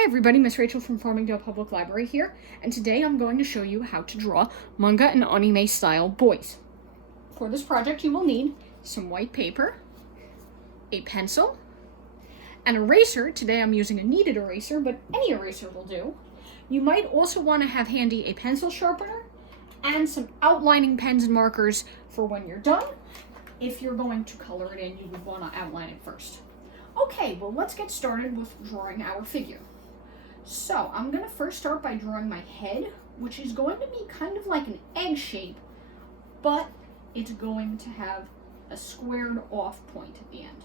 Hi everybody, Miss Rachel from Farmingdale Public Library here, and today I'm going to show you how to draw manga and anime style boys. For this project you will need some white paper, a pencil, an eraser. Today I'm using a kneaded eraser, but any eraser will do. You might also want to have handy a pencil sharpener and some outlining pens and markers for when you're done. If you're going to color it in, you would want to outline it first. Okay, well let's get started with drawing our figure. So I'm going to first start by drawing my head, which is going to be kind of like an egg shape, but it's going to have a squared off point at the end.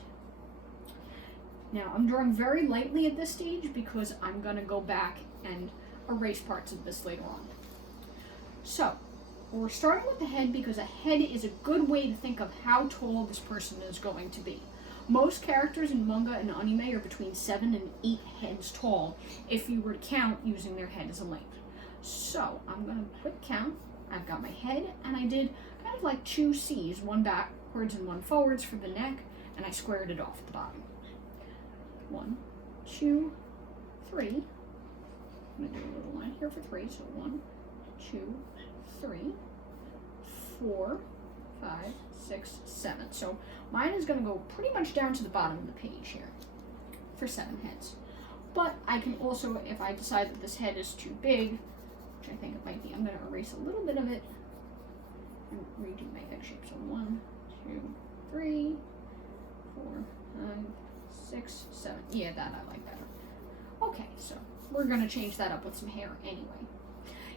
Now I'm drawing very lightly at this stage because I'm going to go back and erase parts of this later on. So we're starting with the head because a head is a good way to think of how tall this person is going to be. Most characters in manga and anime are between 7 and 8 heads tall if you were to count using their head as a length. So I'm going to quick count. I've got my head and I did kind of like 2 C's, one backwards and one forwards for the neck, and I squared it off at the bottom. 1, 2, 3. I'm going to do a little line here for 3. So 1, 2, 3, 4, 5, 6, 7. So mine is going to go pretty much down to the bottom of the page here for 7 heads. But I can also, if I decide that this head is too big, which I think it might be, I'm going to erase a little bit of it and redo my egg shape. So 1, 2, 3, 4, 5, 6, 7. Yeah, that I like better. Okay, so we're going to change that up with some hair anyway.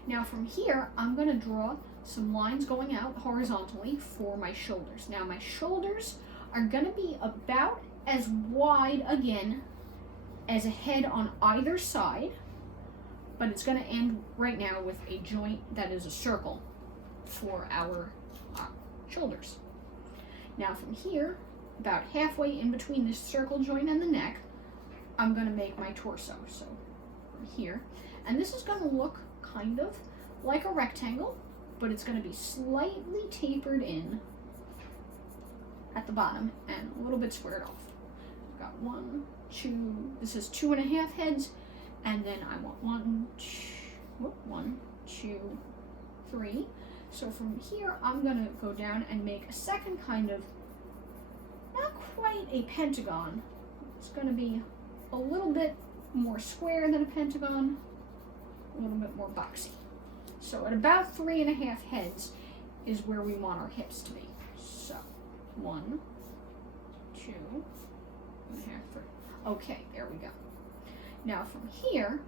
Now from here, I'm going to draw some lines going out horizontally for my shoulders. Now my shoulders are going to be about as wide again as a head on either side, but it's going to end right now with a joint that is a circle for our shoulders. Now from here, about halfway in between this circle joint and the neck, I'm going to make my torso. So from here, and this is going to look kind of like a rectangle, but it's going to be slightly tapered in at the bottom and a little bit squared off. I've got 1, 2, this is 2.5 heads, and then I want 1, 2, 3. So from here, I'm going to go down and make a second kind of, not quite a pentagon. It's going to be a little bit more square than a pentagon, a little bit more boxy. So at about 3.5 heads is where we want our hips to be. So 1, 2, 1.5, 3. Okay, there we go. Now from here,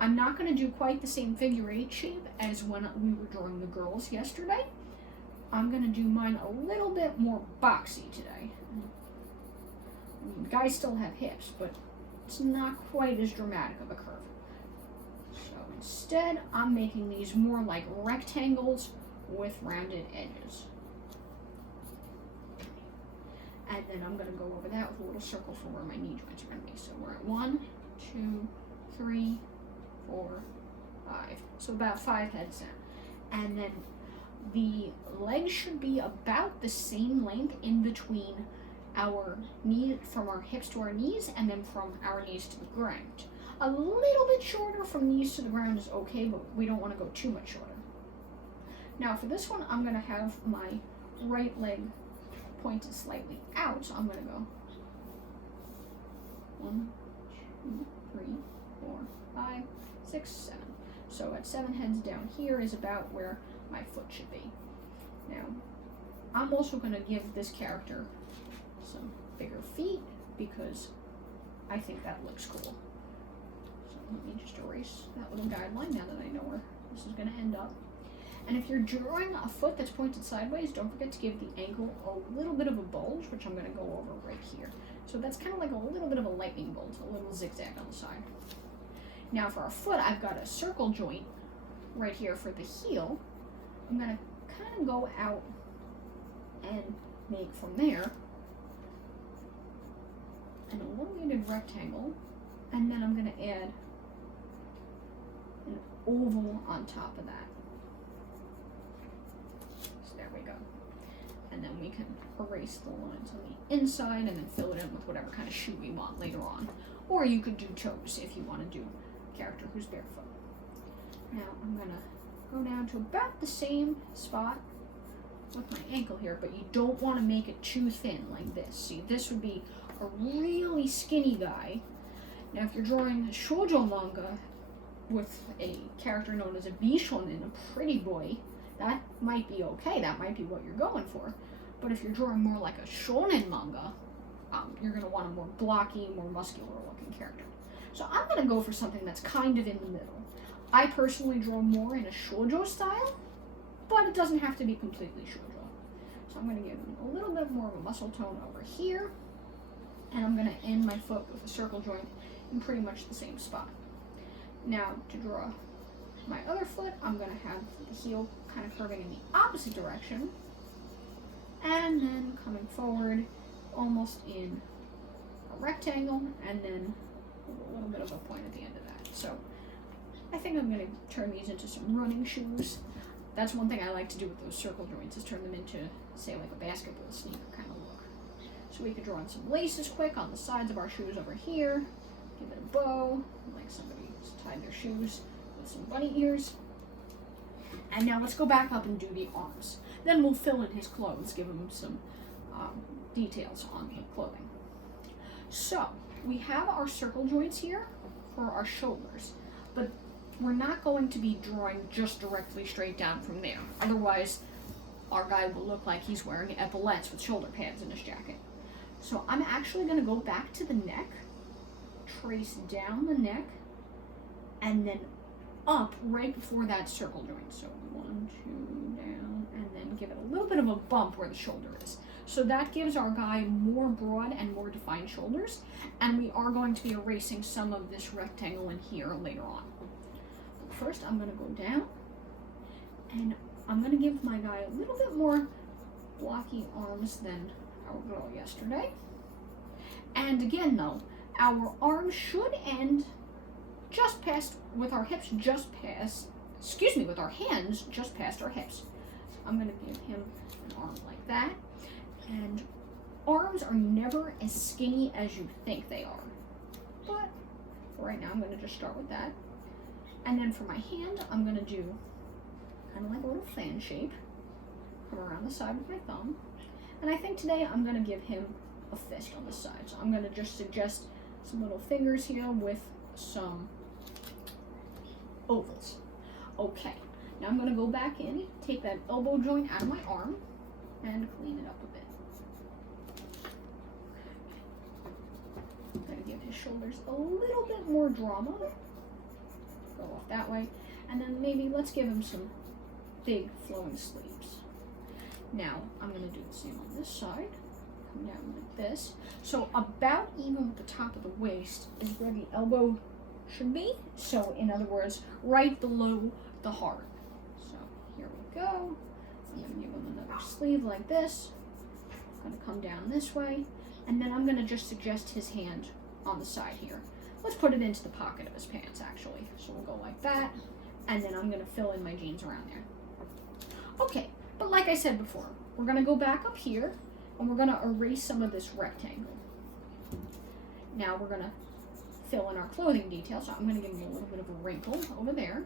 I'm not going to do quite the same figure 8 shape as when we were drawing the girls yesterday. I'm going to do mine a little bit more boxy today. I mean, guys still have hips, but it's not quite as dramatic of a curve. So instead, I'm making these more like rectangles with rounded edges. And then I'm going to go over that with a little circle for where my knee joints are going to be. So we're at 1, 2, 3, 4, 5. So about 5 heads down. And then the legs should be about the same length in between our knee, from our hips to our knees, and then from our knees to the ground. A little bit shorter from knees to the ground is okay, but we don't want to go too much shorter. Now for this one, I'm going to have my right leg pointed slightly out, so I'm going to go 1, 2, 3, 4, 5, 6, 7. So at 7 heads down here is about where my foot should be. Now, I'm also going to give this character some bigger feet because I think that looks cool. So let me just erase that little guideline now that I know where this is going to end up. And if you're drawing a foot that's pointed sideways, don't forget to give the ankle a little bit of a bulge, which I'm going to go over right here. So that's kind of like a little bit of a lightning bolt, a little zigzag on the side. Now for our foot, I've got a circle joint right here for the heel. I'm going to kind of go out and make from there an elongated rectangle, and then I'm going to add an oval on top of that. So there we go. And then we can erase the lines on the inside and then fill it in with whatever kind of shoe we want later on Or you could do toes if you want to do a character who's barefoot. Now I'm going to go down to about the same spot with my ankle here, but you don't want to make it too thin like this. See, this would be a really skinny guy. Now if you're drawing a shoujo manga with a character known as a bishonen, a pretty boy, that might be okay. That might be what you're going for. But if you're drawing more like a shonen manga, you're going to want a more blocky, more muscular looking character. So I'm going to go for something that's kind of in the middle. I personally draw more in a shoujo style, but it doesn't have to be completely shoujo. So I'm going to give him a little bit more of a muscle tone over here, and I'm going to end my foot with a circle joint in pretty much the same spot. Now to draw my other foot, I'm going to have the heel kind of curving in the opposite direction, and then coming forward almost in a rectangle, and then a little bit of a point at the end of that. So I think I'm going to turn these into some running shoes. That's one thing I like to do with those circle joints, is turn them into, say, like a basketball sneaker kind of look. So we could draw on some laces quick on the sides of our shoes over here, give it a bow, like somebody tied their shoes with some bunny ears. And now let's go back up and do the arms. Then we'll fill in his clothes, give him some details on the clothing. So we have our circle joints here for our shoulders, but we're not going to be drawing just directly straight down from there. Otherwise, our guy will look like he's wearing epaulettes with shoulder pads in his jacket. So I'm actually going to go back to the neck, trace down the neck, and then up right before that circle joint. So 1, 2, down, and then give it a little bit of a bump where the shoulder is. So that gives our guy more broad and more defined shoulders, and we are going to be erasing some of this rectangle in here later on. But first I'm going to go down, and I'm going to give my guy a little bit more blocky arms than our girl yesterday. And again though, our arms should end just past, with our hips just past, with our hands just past our hips. So I'm going to give him an arm like that. And arms are never as skinny as you think they are. But for right now, I'm going to just start with that. And then for my hand, I'm going to do kind of like a little fan shape. Come around the side with my thumb. And I think today I'm going to give him a fist on the side. So I'm going to just suggest some little fingers here with some ovals. Okay, now I'm going to go back in, take that elbow joint out of my arm, and clean it up a bit. I'm going to give his shoulders a little bit more drama. Go off that way. And then maybe let's give him some big flowing sleeves. Now, I'm going to do the same on this side. Come down like this. So about even with the top of the waist is where the elbow should be. So in other words, right below the heart. So here we go. I'm going to give him another sleeve like this. I'm going to come down this way. And then I'm going to just suggest his hand on the side here. Let's put it into the pocket of his pants, actually. So we'll go like that. And then I'm going to fill in my jeans around there. Okay, but like I said before, we're going to go back up here, and we're going to erase some of this rectangle. Now we're going to fill in our clothing details. So I'm going to give him a little bit of a wrinkle over there.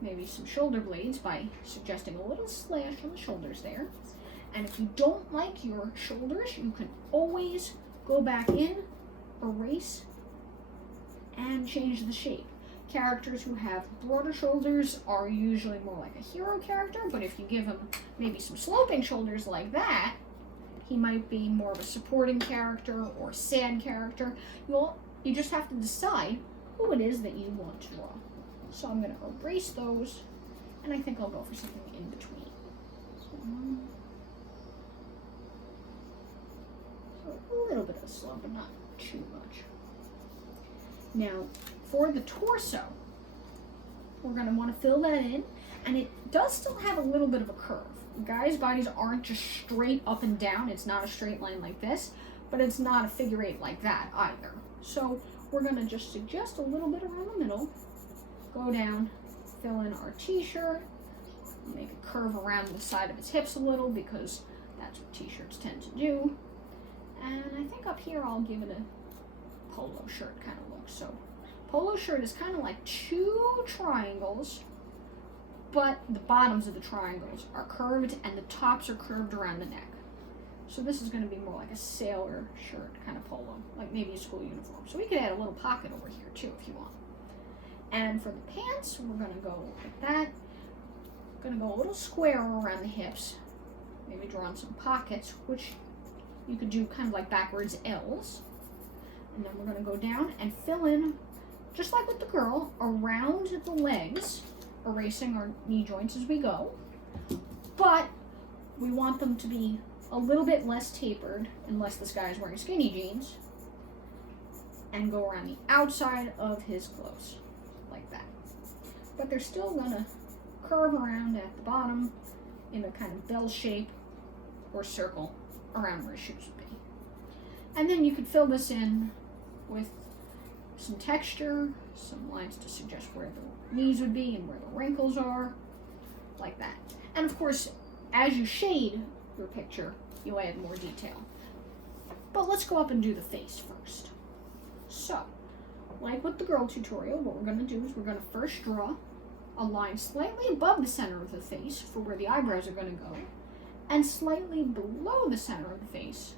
Maybe some shoulder blades by suggesting a little slash on the shoulders there. And if you don't like your shoulders, you can always go back in, erase, and change the shape. Characters who have broader shoulders are usually more like a hero character, but if you give him maybe some sloping shoulders like that, he might be more of a supporting character or sad character. You just have to decide who it is that you want to draw. So I'm going to erase those, and I think I'll go for something in between. So a little bit of a slope, but not too much. Now, for the torso, we're going to want to fill that in, and it does still have a little bit of a curve. Guys' bodies aren't just straight up and down. It's not a straight line like this, but it's not a figure eight like that either. So we're going to just suggest a little bit around the middle, go down, fill in our t-shirt, make a curve around the side of his hips a little because that's what t-shirts tend to do. And I think up here I'll give it polo shirt kind of look. So polo shirt is kind of like two triangles, but the bottoms of the triangles are curved and the tops are curved around the neck. So this is going to be more like a sailor shirt kind of polo, like maybe a school uniform. So we could add a little pocket over here too if you want. And for the pants, we're going to go like that. Going to go a little square around the hips, maybe draw on some pockets, which you could do kind of like backwards L's. And then we're going to go down and fill in, just like with the girl, around the legs, erasing our knee joints as we go. But we want them to be a little bit less tapered, unless this guy is wearing skinny jeans, and go around the outside of his clothes, like that. But they're still going to curve around at the bottom in a kind of bell shape or circle around where his shoes would be. And then you could fill this in with some texture, some lines to suggest where the knees would be and where the wrinkles are, like that. And of course, as you shade your picture, you'll add more detail. But let's go up and do the face first. So, like with the girl tutorial, what we're going to do is we're going to first draw a line slightly above the center of the face for where the eyebrows are going to go, and slightly below the center of the face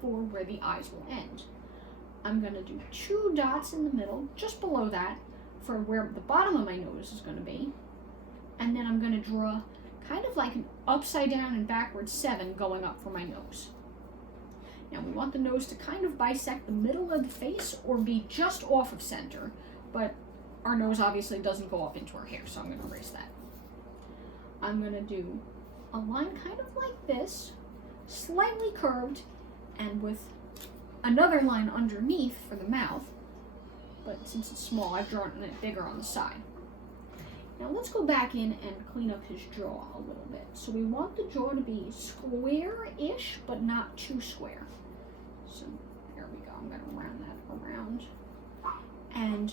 for where the eyes will end. I'm going to do 2 dots in the middle, just below that, for where the bottom of my nose is going to be, and then I'm going to draw kind of like an upside down and backwards 7 going up for my nose. Now we want the nose to kind of bisect the middle of the face or be just off of center, but our nose obviously doesn't go up into our hair, so I'm going to erase that. I'm going to do a line kind of like this, slightly curved, and with another line underneath for the mouth, but since it's small, I've drawn it bigger on the side. Now let's go back in and clean up his jaw a little bit. So we want the jaw to be square-ish, but not too square. So there we go. I'm going to round that around. And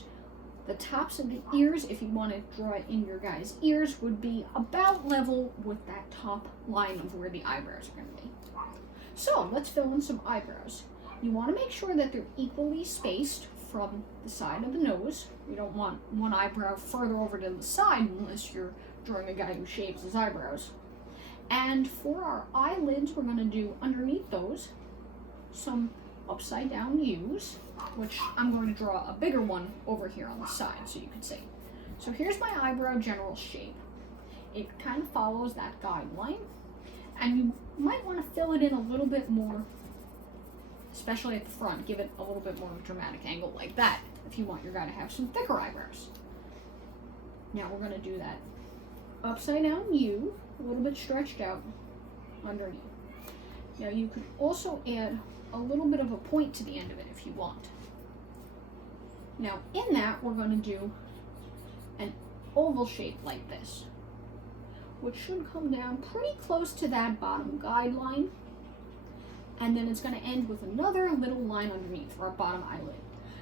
the tops of the ears, if you want to draw it in your guy's ears, would be about level with that top line of where the eyebrows are going to be. So let's fill in some eyebrows. You want to make sure that they're equally spaced from the side of the nose. You don't want one eyebrow further over to the side unless you're drawing a guy who shaves his eyebrows. And for our eyelids, we're going to do underneath those some upside down U's, which I'm going to draw a bigger one over here on the side so you can see. So here's my eyebrow general shape. It kind of follows that guideline, and you might want to fill it in a little bit more, especially at the front. Give it a little bit more dramatic angle like that if you want your guy to have some thicker eyebrows. Now we're going to do that upside down U, a little bit stretched out underneath. Now you could also add a little bit of a point to the end of it if you want. Now in that, we're going to do an oval shape like this, which should come down pretty close to that bottom guideline. And then it's going to end with another little line underneath for our bottom eyelid.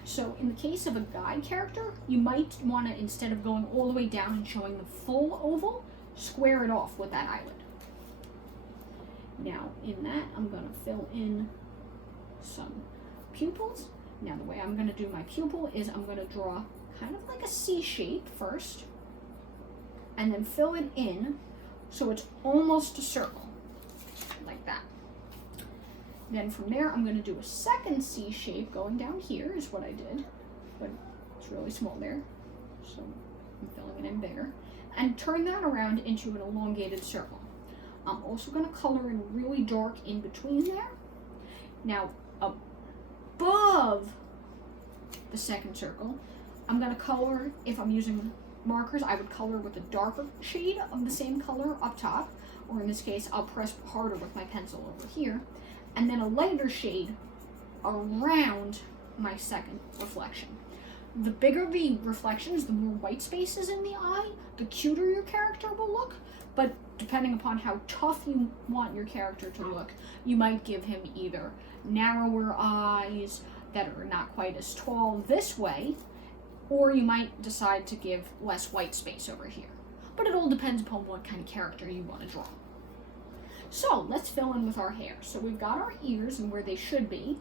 So in the case of a guide character, you might want to, instead of going all the way down and showing the full oval, square it off with that eyelid. Now in that, I'm going to fill in some pupils. Now the way I'm going to do my pupil is I'm going to draw kind of like a C shape first, and then fill it in so it's almost a circle, like that. Then from there, I'm going to do a second C shape going down here is what I did, but it's really small there, so I'm filling it in bigger, and turn that around into an elongated circle. I'm also going to color in really dark in between there. Now, above the second circle, I'm going to color, if I'm using markers, I would color with a darker shade of the same color up top, or in this case, I'll press harder with my pencil over here, and then a lighter shade around my second reflection. The bigger the reflections, the more white spaces in the eye, the cuter your character will look, but depending upon how tough you want your character to look, you might give him either narrower eyes that are not quite as tall this way, or you might decide to give less white space over here. But it all depends upon what kind of character you want to draw. So let's fill in with our hair. So we've got our ears and where they should be,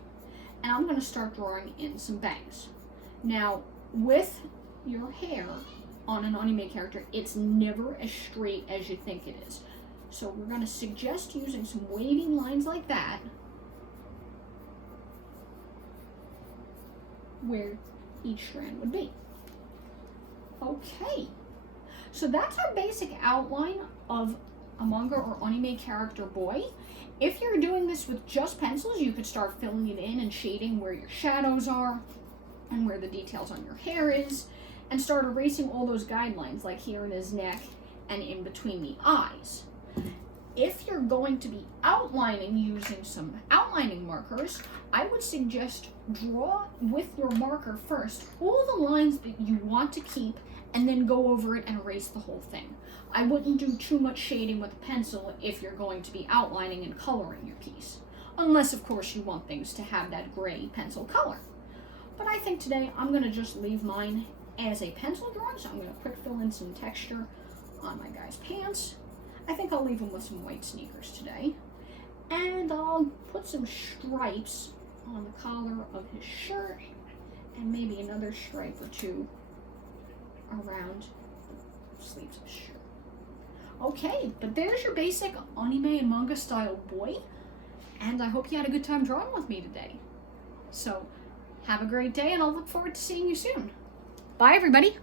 and I'm going to start drawing in some bangs. Now, with your hair on an anime character, it's never as straight as you think it is. So we're going to suggest using some wavy lines like that, where each strand would be. Okay, so that's our basic outline of a manga or anime character boy. If you're doing this with just pencils, you could start filling it in and shading where your shadows are and where the details on your hair is, and start erasing all those guidelines like here in his neck and in between the eyes. If you're going to be outlining using some outlining markers, I would suggest draw with your marker first all the lines that you want to keep and then go over it and erase the whole thing. I wouldn't do too much shading with a pencil if you're going to be outlining and coloring your piece. Unless, of course, you want things to have that gray pencil color. But I think today I'm going to just leave mine as a pencil drawing, so I'm going to quick fill in some texture on my guy's pants. I think I'll leave him with some white sneakers today. And I'll put some stripes on the collar of his shirt, and maybe another stripe or two around the sleeves of his shirt. Okay, but there's your basic anime and manga style boy, and I hope you had a good time drawing with me today. So, have a great day, and I'll look forward to seeing you soon. Bye, everybody!